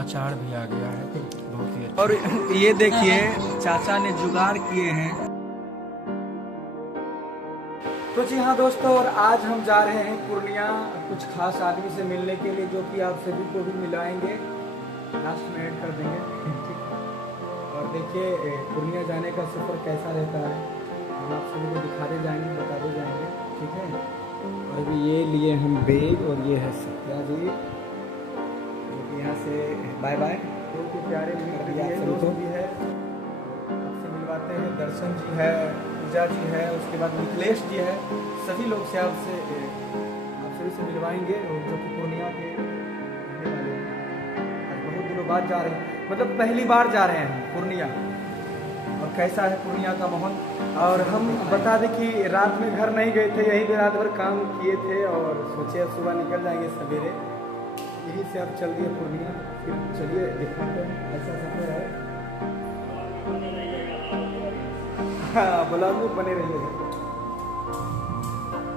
अचार भी आ गया है, बहुत ही अच्छा। और ये देखिए चाचा ने जुगाड़ किए हैं। तो जी हाँ दोस्तों, और आज हम जा रहे हैं पूर्णिया कुछ खास आदमी से मिलने के लिए, जो कि आप सभी को भी मिलाएंगे, लास्ट में ऐड कर देंगे। ठीक। और देखिए पूर्णिया जाने का सफ़र कैसा रहता है, हम आप सभी को दिखाते जाएंगे, बताते जाएंगे। ठीक है। और अभी ये लिए हम बैग, और ये है सत्या जी, यहाँ से बाय बाय। बहुत ही प्यारे दोस्त भी है, आपसे मिलवाते हैं। दर्शन जी है, पूजा जी है, उसके बाद मिथिलेश जी है, सभी लोग से आप सभी से मिलवाएंगे, और जो कि पूर्णिया के रहने वाले हैं। आज बहुत दिनों बाद जा रहे हैं, मतलब पहली बार जा रहे हैं पूर्णिया। और कैसा है पूर्णिया का माहौल। और हम बता दें कि रात में घर नहीं गए थे, यहीं पे रात भर काम किए थे, और सोचे अब सुबह निकल जाएंगे सवेरे, यहीं से अब चल दिए पूर्णिया। फिर चलिए दिखाते हैं ऐसा सफर है। हाँ, ब्लॉग में बने रहिएगा।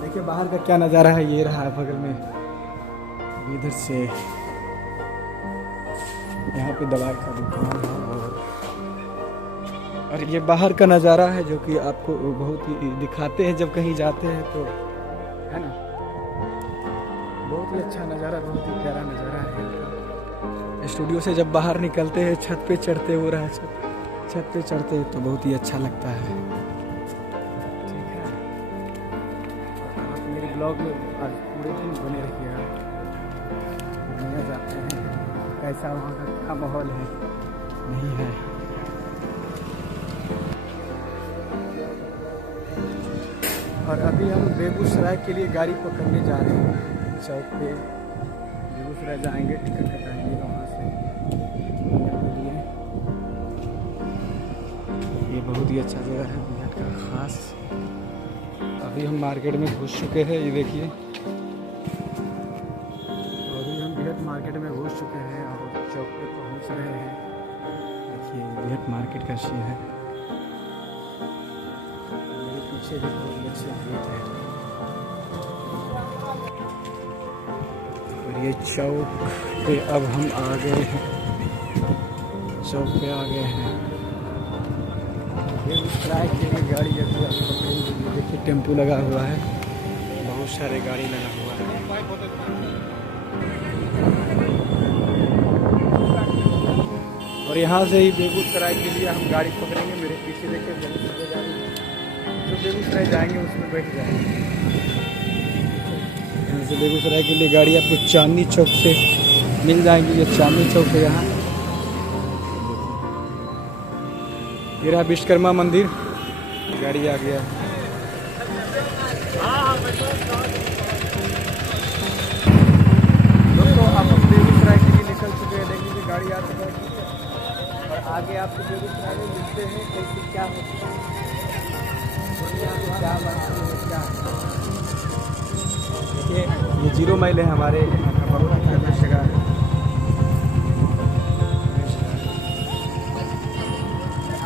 देखिए बाहर का क्या नज़ारा है, ये रहा है बगल में। इधर से यहाँ पे दवाई का दुकान है, और ये बाहर का नज़ारा है जो कि आपको बहुत ही दिखाते हैं जब कहीं जाते हैं तो, है ना। बहुत ही अच्छा नज़ारा, बहुत ही प्यारा नज़ारा है। स्टूडियो से जब बाहर निकलते हैं, छत पे चढ़ते हो रहा है, छत पे चढ़ते हैं तो बहुत ही अच्छा लगता है। ठीक है। आप मेरे ब्लॉग में आज पूरे दिन बने रहिएगा। घूमने जाते हैं, कैसा वहाँ का क्या माहौल है नहीं है। और अभी हम बेगूसराय के लिए गाड़ी पकड़ने जा रहे हैं। चौक पे बेगूसराय जाएंगे, टिकट कटाएंगे वहाँ से। ये बहुत ही अच्छा जगह है बिहार का खास। अभी हम मार्केट में घुस चुके हैं, ये देखिए। अभी हम बिहार मार्केट में घुस चुके हैं और चौक पे पहुँच रहे हैं। देखिए बिहार मार्केट का सीन है। मेरे पीछे भी बहुत अच्छे गेट है। और ये चौक पे अब हम आ गए हैं, चौक पे आ गए हैं। बेगूसराय के लिए गाड़ी अभी आप पकड़ेंगे। देखिए टेम्पू लगा हुआ है, बहुत सारे गाड़ी लगा हुआ है। और यहाँ से ही बेगूसराय के लिए हम गाड़ी पकड़ेंगे। मेरे पीछे देखिए बेगूसराय गाड़ी, जो बेगूसराय जाएंगे उसमें बैठ जाएंगे। यहाँ से बेगूसराय के लिए गाड़ी आपको चांदनी चौक से मिल जाएंगी। ये चांदनी चौक है, यहाँ ये रहा विश्वकर्मा मंदिर, गाड़ी आ गया। दोस्तों आप हम बेगूसराय के लिए निकल चुके हैं, देखिए कि गाड़ी आ चुका है। और आगे आपको बेगूसराय में मिलते हैं कैसे क्या होता है। देखिए ये 0 माइल है हमारे यहाँ का, बहुत ही फेमस जगह है।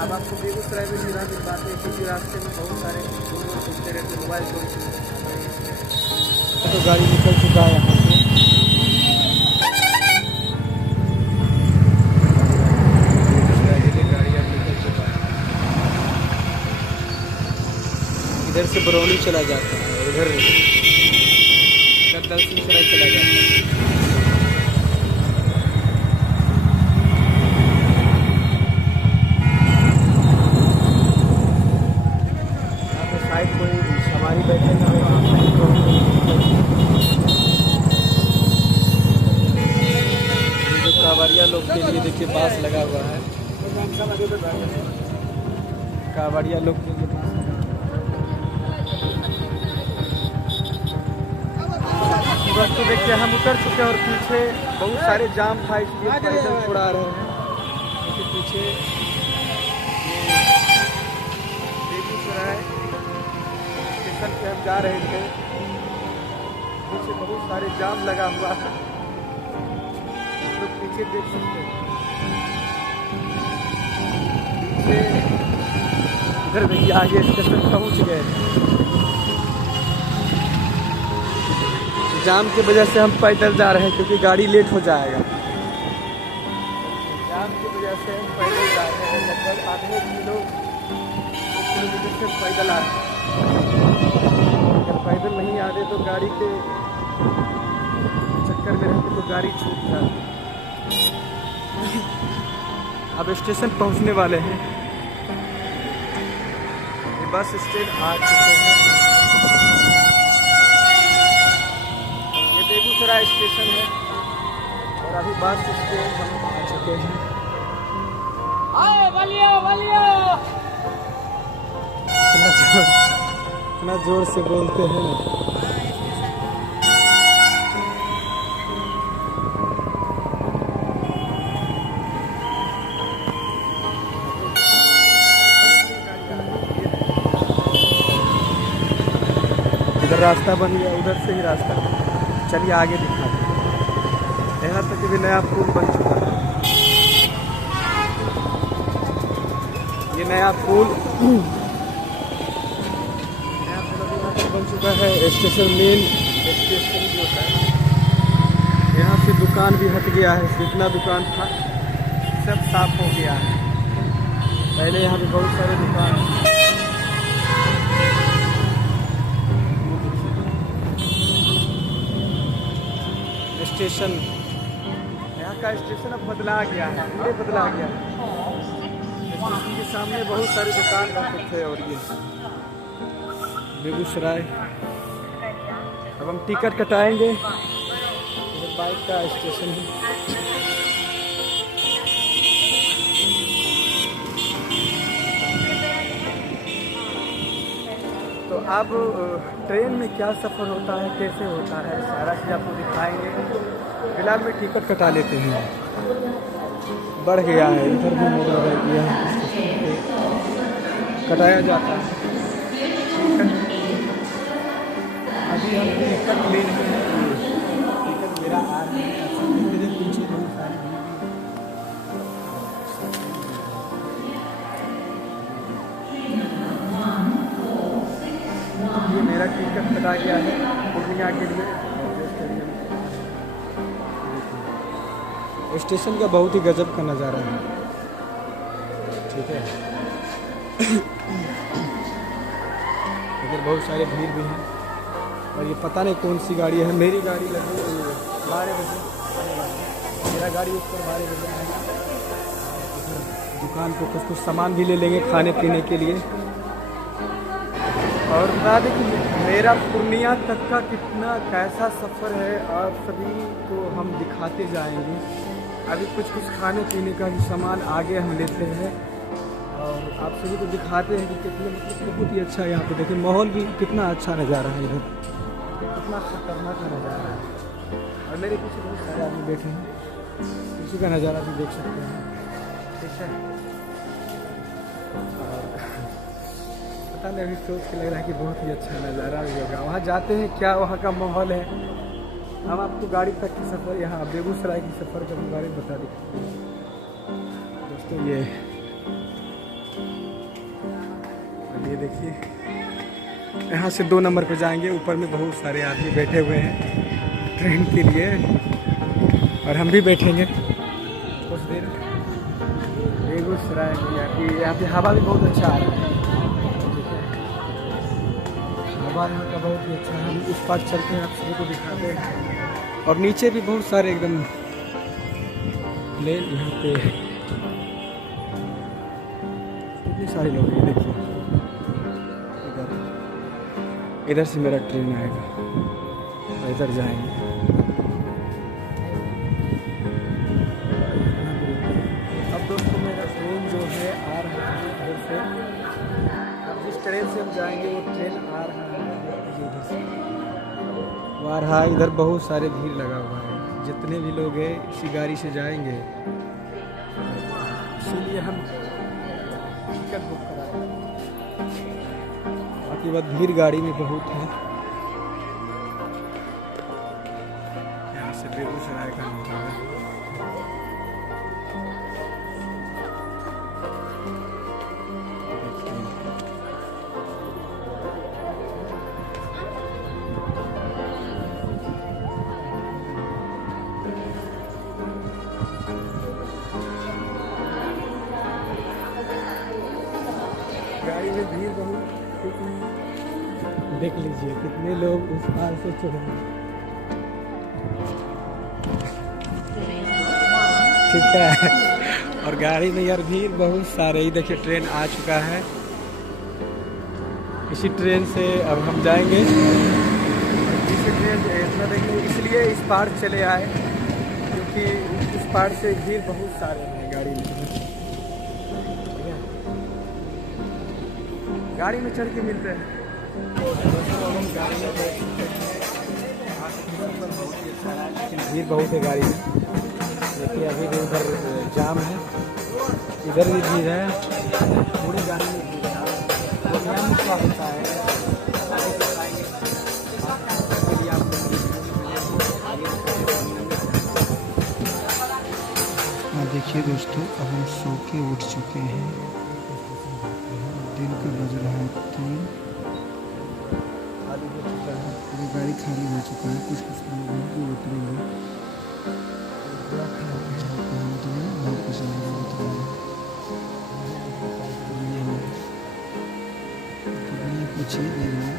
अब आपको बेगूसराय में मिला भी बात है, क्योंकि रास्ते में बहुत सारे लोग घूमते रहते, मोबाइल तो गाड़ी निकल चुका है यहाँ से। गाड़ी अब निकल चुका है। इधर से बरौनी चला जाता है, और उधर दलसिंहसराय चला जाता है। यहाँ पे शायद कोई सवारी बैठे ना हो, जो कांवड़िया लोग के लिए देखिए पास लगा हुआ है। कांवड़िया लोग के लिए पास लगा। बस तो देखिए हम उतर चुके हैं, और पीछे बहुत सारे जाम था, इसलिए पैदल छुड़ा रहे हैं। देखिए पीछे बेगूसराय स्टेशन पे हम जा रहे थे, पीछे बहुत सारे जाम लगा हुआ है, तो पीछे देख सकते हैं। पीछे इधर देखिए आगे स्टेशन पहुंच गए। जाम की वजह से हम पैदल जा रहे हैं, क्योंकि गाड़ी लेट हो जाएगा। जाम की वजह से हम पैदल जा रहे हैं, लगभग आधे किलोमीटर से पैदल आ रहे हैं। अगर पैदल नहीं आते तो गाड़ी के चक्कर में रहते तो गाड़ी छूट जाती। अब स्टेशन पहुंचने वाले हैं, ये बस स्टैंड आ चुके हैं। ये बेगूसराय स्टेशन है और अभी बस स्टैंड हम आ चुके हैं। इतना जोर से बोलते हैं ना। इधर रास्ता बन गया, उधर से ही रास्ता। चलिए आगे दिखाते हैं। यहाँ तक भी नया पुल बन चुका है। ये नया पुल बन चुका है। स्टेशन मेन स्टेशन जो है, यहाँ से दुकान भी हट गया है। जितना दुकान था सब साफ हो गया है। पहले यहाँ पे बहुत सारे दुकान, स्टेशन, यहाँ का स्टेशन अब बदला गया है, पूरे बदला गया है। स्टेशन के सामने बहुत सारी दुकान रहते थे। और ये बेगूसराय, अब हम टिकट कटाएंगे। इधर बाइक का स्टेशन है। तो अब ट्रेन में क्या सफ़र होता है, कैसे होता है, सारा चीज़ आपको दिखाएंगे। फिलहाल में टिकट कटा लेते हैं। बढ़ गया है, इधर भी मोड़ लगा दिया है, कटाया जाता है। अभी हम टिकट ले रहे हैं। टिकट मेरा आ रहा है, मेरे पीछे बहुत सारी ये मेरा टिकट कटा गया है पूर्णिया के लिए। स्टेशन का बहुत ही गजब का नज़ारा है, ठीक है। इधर बहुत सारे भीड़ भी हैं और ये पता नहीं कौन सी गाड़ी है। मेरी गाड़ी लगी 12 बजे, मेरा गाड़ी उस पर 12 बजे आएगा। दुकान को कुछ सामान भी ले लेंगे खाने पीने के लिए। और बता दें कि मेरा पूर्णिया तक का कितना कैसा सफ़र है आप सभी को हम दिखाते जाएंगे। अभी कुछ खाने पीने का भी सामान आगे हम लेते हैं और आप सभी को दिखाते हैं कि कितने मतलब बहुत ही अच्छा है। यहाँ पे देखिए माहौल भी कितना अच्छा नज़ारा है, इधर कितना खतरनाक नज़ारा है। और मेरे पीछे बहुत सारे आदमी बैठे हैं, इसी का नज़ारा भी देख सकते हैं, ठीक है। पता नहीं, अभी सोच के लग रहा है कि बहुत ही अच्छा नज़ारा भी होगा। वहाँ जाते हैं, क्या वहाँ का माहौल है। हम आपको गाड़ी तक की सफ़र, यहाँ बेगूसराय की सफ़र के बारे में बता दें दोस्तों। ये देखिए, यहाँ से 2 नंबर पे जाएंगे। ऊपर में बहुत सारे आदमी बैठे हुए हैं ट्रेन के लिए और हम भी बैठेंगे कुछ देर। बेगूसराय में यहाँ पे हवा भी बहुत अच्छा आ रहा है, हवा यहाँ का बहुत ही अच्छा है। हम इस पार चलते हैं, आप सभी को दिखाते हैं। और नीचे भी बहुत सारे एकदम प्लेन, यहाँ पे कितने सारे लोग हैं। देखिए इधर से मेरा ट्रेन आएगा, इधर जाएंगे। अब दोस्तों मेरा ट्रेन जो है आ रहा है इधर से। अब जिस ट्रेन से हम जाएंगे वो ट्रेन आ रहा है इधर से, वो आ रहा है। इधर बहुत सारे भीड़ लगा हुआ है, जितने भी लोग हैं इसी गाड़ी से जाएंगे, इसीलिए हम टिकट बुक कराए। बाकी बात भीड़ गाड़ी में बहुत है। यहाँ से बेगूसराय का नज़ारा देख लीजिए कितने लोग उस पार से चढ़े हैं। ठीक है। और गाड़ी में यार भीड़ बहुत सारे ही। देखिए ट्रेन आ चुका है। इसी ट्रेन से अब हम जाएंगे। इसी ट्रेन इतना देखिए इसलिए इस पार चले आए क्योंकि उस पार से भीड़ बहुत सारे हैं गाड़ी में। ठीक है, गाड़ी में चढ़ के मिलते हैं। भीड़ बहुत है गाड़ी में। देखिए अभी भी उधर जाम है, इधर भी भीड़ है, पूरी गाड़ी में भीड़ है। पूर्णिया में क्या होता है देखिए दोस्तों, अब हम सो के उठ चुके हैं। दिन का बज रहा है 3। पूरी गाड़ी खाली हो चुका है। कुछ लोग हैं जो उतरेंगे। कुछ ही देर में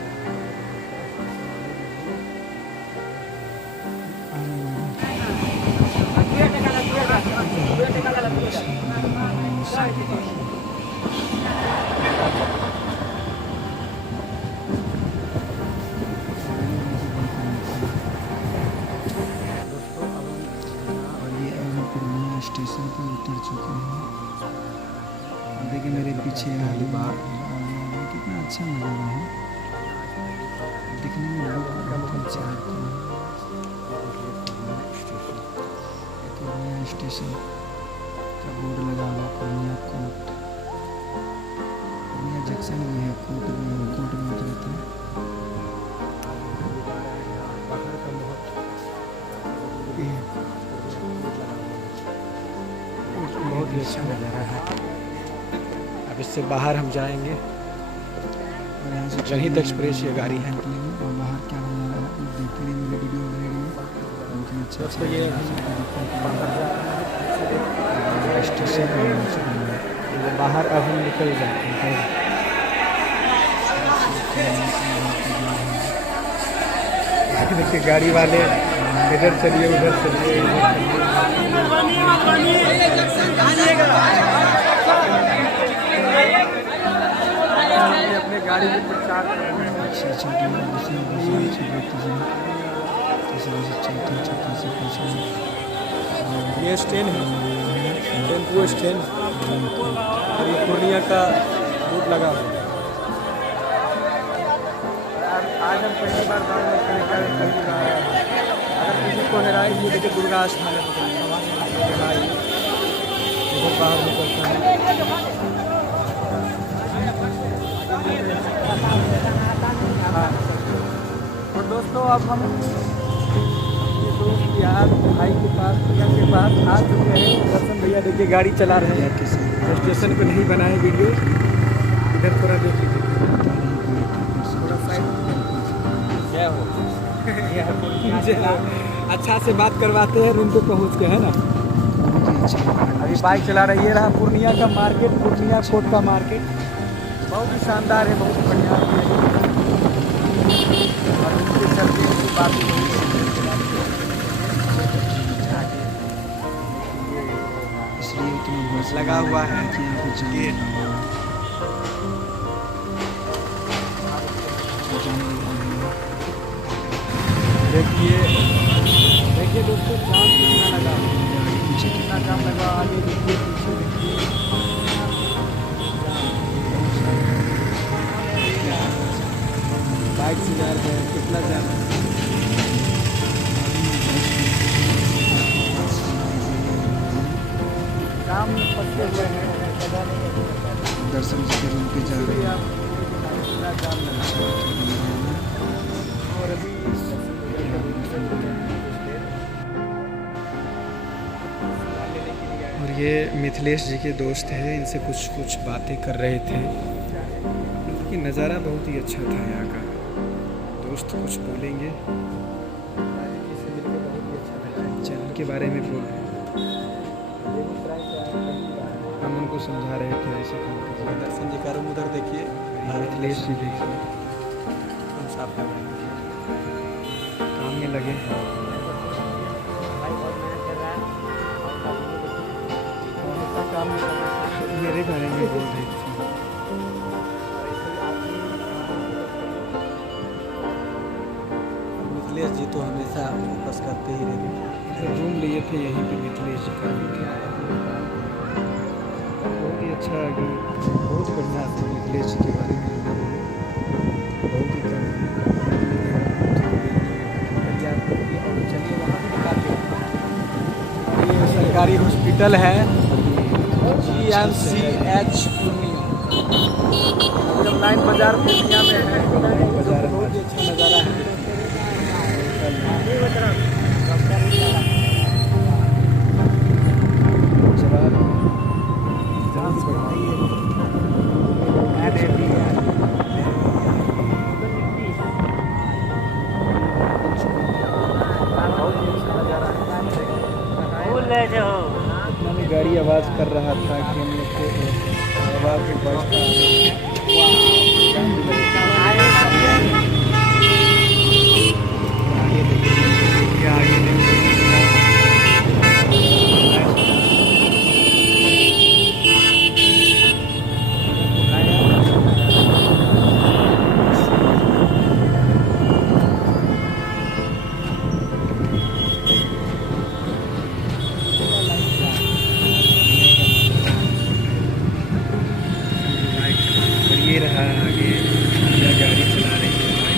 स्टेशन पर उतर चुके हैं। देखिए मेरे पीछे कितना अच्छा नज़ारा है। दिखने में लोग बहुत अच्छा लगता है। पूर्णिया स्टेशन का बोर्ड लगा हुआ पूर्णिया कोर्ट। पूर्णिया जंक्शन भी है, कोर्ट भी है, कोर्ट में उतरते हैं। बहुत ही अच्छा नज़ारा है। अब इससे बाहर हम जाएंगे। और यहाँ से जनहित एक्सप्रेस ये गाड़ी है। और बाहर क्या नज़ारा है देखते रहिए मेरे वीडियो में। अच्छा दोस्तों ये स्टेशन बाहर अब हम निकल जाते हैं। देखिए गाड़ी वाले इधर चलिए उधर चलिए। अपने गाड़ी में प्रचार कर रहे हैं। ये स्टैंड है, टेम्पो स्टैंड। और ये पूर्णिया का रूट लगा हुआ है। आज हम पहली बार गाँव में अगर किसी को हेराई हुई देखिए दुर्गा स्थान है, बहुत बाहर निकलता है। और दोस्तों अब हम दोस्त यार भाई के पास भैया के पास आ चुके हैं। दर्शन भैया देखिए गाड़ी चला रहे हैं। स्टेशन पे नहीं बनाए वीडियो, इधर थोड़ा देख लीजिए। थोड़ा साइड क्या हो अच्छा से बात करवाते हैं रूम पे पहुँच के, है ना। अभी बाइक चला रही है। रहा पूर्णिया का मार्केट, पूर्णिया कोट का मार्केट बहुत ही शानदार है, बहुत बढ़िया है। और उनके चलते की बात इसलिए उतना बस लगा हुआ है कि यहाँ पे देखिए देखिए दोस्तों जाम कितना लगा, पीछे कितना जाम लगा। आगे देखिए, पीछे देखिए। बाइक से जा रहे हैं, कितना जाम है। जाम में फंसे हुए हैं, दर्शन से रूम पे जा रहे हैं। कितना जाम लगा। और अभी और ये मिथिलेश जी के दोस्त हैं, इनसे कुछ बातें कर रहे थे। क्योंकि नज़ारा बहुत ही अच्छा था यहाँ का। दोस्त कुछ बोलेंगे, चैनल के बारे में बोल रहे हैं। हम उनको समझा रहे थे ऐसे काम कीजिए। दर्शन जी का रूम उधर देखिए, मिथिलेश जी देखिए। साफ कर रहे हैं, काम में लगे हैं। मेरे बारे में बोल रही थी। मिथिलेश जी तो हमेशा फोकस करते ही रहते हैं। रूम लिए थे यहीं पे मिथिलेश जी का बहुत ही अच्छा है, बहुत बढ़िया से मिथिलेश जी के बारे में बहुत ही चलिए वहाँ भी दिखाते हैं। ये सरकारी हॉस्पिटल है GMCH पूर्णिया। जब लाइन बाजार पूर्णिया में है, बाजार बहुत ही अच्छा नज़ारा है। इतना में गाड़ी आवाज़ कर रहा था कि हम लोग को आवाज़ भी बजता ये रहा आगे या गाड़ी चला रही है भाई।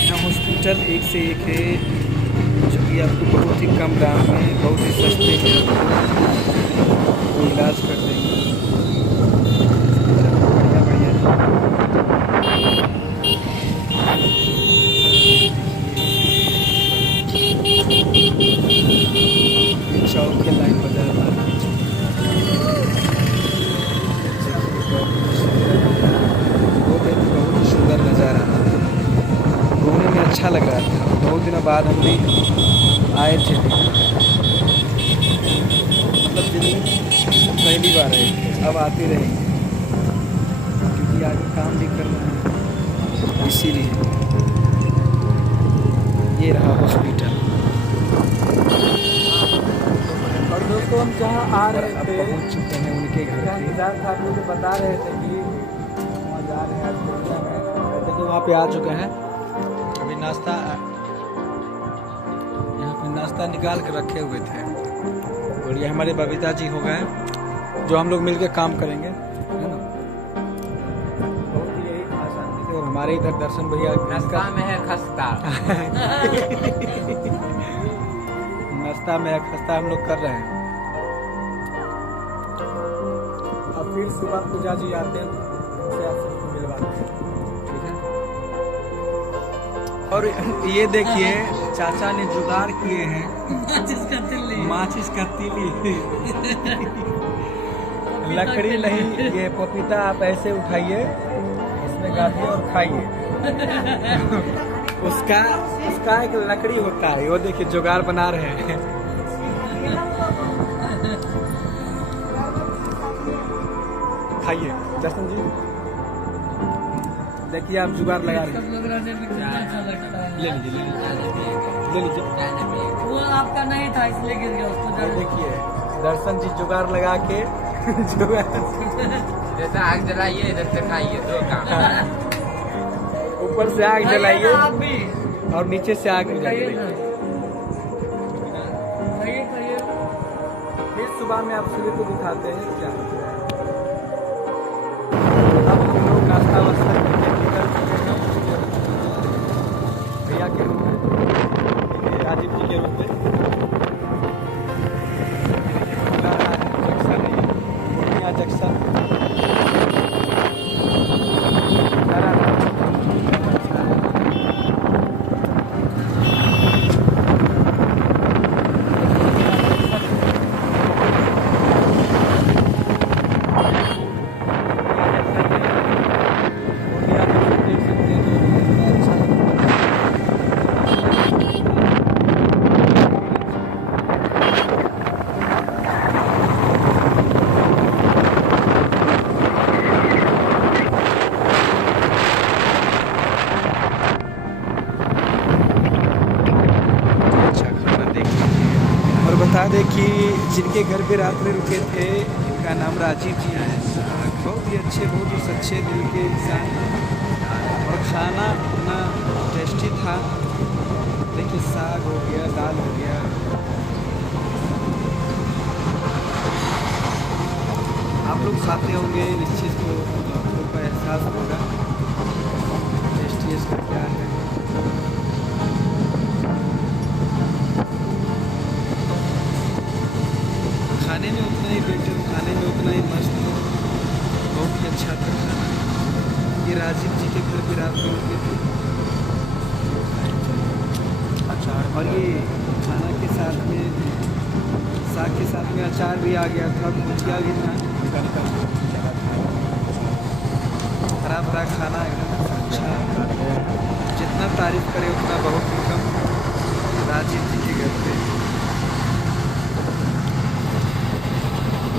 यहाँ हॉस्पिटल एक से एक है, जो कि आपको बहुत ही कम दाम में, बहुत ही सस्ते में आपको इलाज कर देंगे। बढ़िया बढ़िया चौक के लाइन बाजार मार्केट बहुत ही सुंदर नज़ारा, घूमने में अच्छा लग रहा था। बहुत दिनों बाद हम भी आए थे, मतलब दिल्ली पहली बार आए थे, अब आते रहेंगे क्योंकि आगे काम भी करना है, इसीलिए। ये रहा हॉस्पिटल। और दोस्तों हम जहाँ आ रहे थे पहुँच चुके हैं उनके घर पे। इंतजार था, आप मुझे बता रहे थे कि वहाँ जा रहे हैं आज पूर्णिया में, तो वहाँ पे आ चुके हैं। अभी नाश्ता, यहाँ पे नाश्ता निकाल के रखे हुए थे, और ये हमारे बबीता जी हो गए, जो हम लोग मिलके काम करेंगे, है ना। बहुत ही यही खास आदमी थे। और हमारे इधर दर्शन भैया नाश्ता में है खस्ता। नाश्ता में खस्ता हम लोग कर रहे हैं। अब फिर सुबह पूजा जी आते हैं, उनसे आप सबको मिलवाते हैं, ठीक है। और ये देखिए चाचा ने जुगाड़ किए हैं माचिस का तीली। लकड़ी नहीं, ये पपीता आप ऐसे उठाइए, इसमें गाथिए और खाइए। उसका एक लकड़ी होता है, वो देखिए जुगाड़ बना रहे हैं। खाइए जसन जी, देखिए आप जुगाड़ लगा रहे हैं। ले लीजिए ले लीजिए। वो आपका नहीं था इसलिए गिर गया उसको। देखिए दर्शन जी जुगाड़ लगा के जैसा आग जलाइए इधर से खाइए, दो काम। ऊपर से आग जलाइए आप भी और नीचे से आग खाइए जलाइए। ना। खाइए फिर सुबह में आप सभी को दिखाते हैं क्या होता है। अब हम लोग नाश्ता वास्ता करके निकल चुके हैं भैया के रूम में, राजीव जी के रूम में। जंक्शन है, पूर्णिया जंक्शन। जिनके घर पे रात में रुके थे इनका नाम राजीव जी है। बहुत ही अच्छे, बहुत ही सच्चे दिल के इंसान, और खाना इतना टेस्टी था। देखिए साग हो गया, दाल हो गया। आप लोग खाते होंगे, इस चीज़ को आप लोग का एहसास होगा टेस्टी इसका क्या है। खाने में उतना ही बेटर, खाने में उतना ही मस्त, बहुत ही अच्छा था खाना। ये राजीव जी के घर पे रात में रुके थे। अचार, और ये खाना के साथ में, साग के साथ में अचार भी आ गया था, भुजिया भी था। हरा भरा खाना एकदम अच्छा। जितना तारीफ करे उतना बहुत ही कम। राजीव जी के घर पे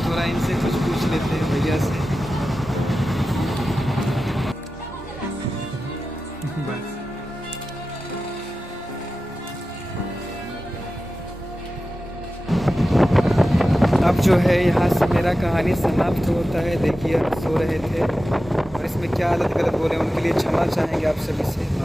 थोड़ा इनसे कुछ पूछ लेते हैं भैया से। बस अब जो है यहाँ से मेरा कहानी समाप्त होता है। देखिए हम सो रहे थे और इसमें क्या गलत बोले उनके लिए क्षमा चाहेंगे आप सभी से।